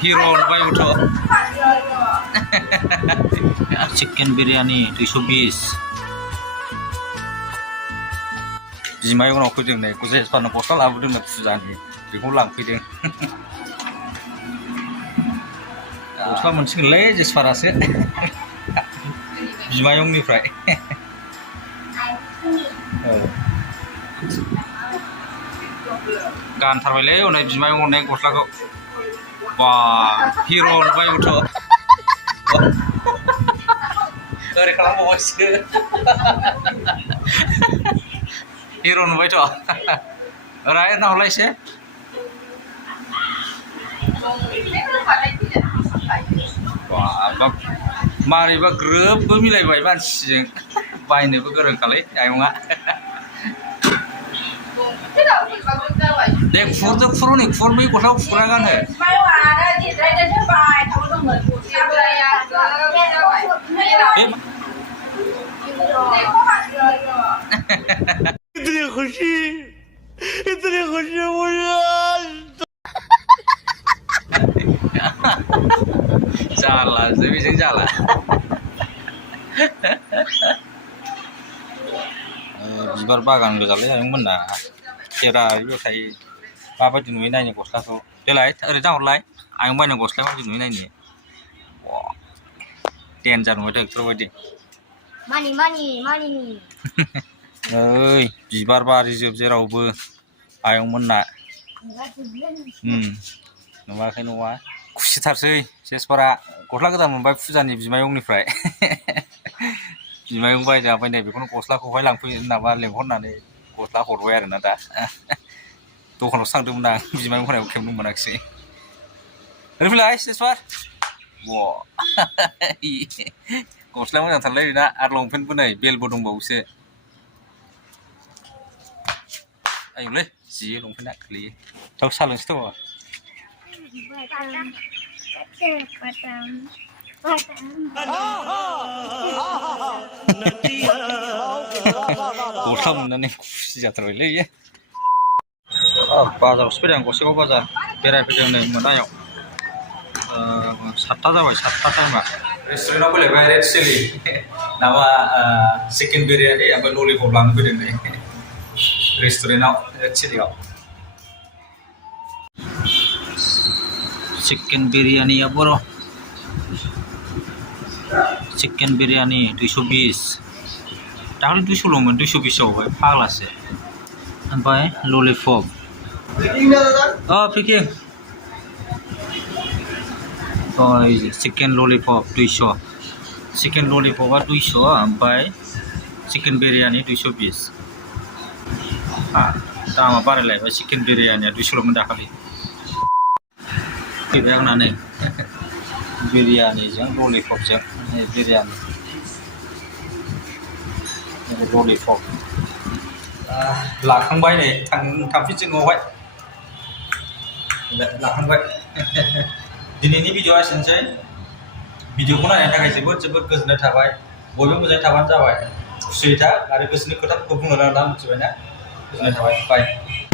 Hero baik udah. Chicken biryani 220. Bimayo nak fiding ni, aku saya sepanjang postal aku tu nak fuzani, diulang fiding. Postal mungkin leh jas farase. Bimayo ni fry. Gan terweleh, orang bimayo ni postal ko. Wah, hero baik udah. Dari kalau mau sih. Hero nu baik udah. Raya nak oleh sih. Wah, mari grup pemilih baik sih. Baik ni bergerak kali, ayo nggak. Dek furu ni furu ni kau tahu furu kan he? इतनी खुशी मुझे salah, saya bisa salah. Bibar bagan kali yang mana? Kira itu saya apa jenuh ini gosla tu. Delai, ada jauh lai. Ayam banyak gosla apa jenuh ini. Wah, tenjan macam terus Money. Oi, bibar bari jauh jauh ber. Ayam mana? Nama kan nama. Kusi tarsai. Sespara gosla kita membaik fuzani bimayong ni fry. Bimayong baik apa ini? Bikun gosla kau baik langpi nama lengkon nane. Gosla horware nada. Tuh kalau sang tu menang, bimayong mana bukan menang sih. Reply sespar. Wow. Gosla mana terlalu na arlong pen punai bel bodong bau se. Ayo leh, sih long pen nak kali. Tahu salah itu apa? Goslam nane sejak terweleh ya. Bazar sepeda yang kosong bazar. Kira sepeda yang mana yuk? Satta jawab, satta sama. Restoran apa lewat Red Chili. Nama chicken biryani apa lollipop lang biryani. Restoran Red Chili yuk. Chicken biryani ya bro. Chicken biryani 220. Tahun 200 loh, 220 sahaja. Paglas ya. Sampai lollipop. Oh, pikir. Oh, chicken lollipop 200. Chicken lollipop 200 sampai chicken biryani 220. Tama apa lagi? Chicken biryani 200 mendakali. Kita yang nane. Biryani jang lollipop jang biryani lollipop lạc không bay này thằng phía trên ngồi lạc không bay दिनैनि भिडिअआ एसेनोसै भिडिअखौ नायनायनि थाखाय जोबोद गोजोननाय थाबाय बयबो मोजाङै थाबानो जाबाय खुसियै था आरो गोसोनि खोथाफोरखौ बुंनो रोङाब्ला मिथिबायना गोजोननाय थाबाय बाय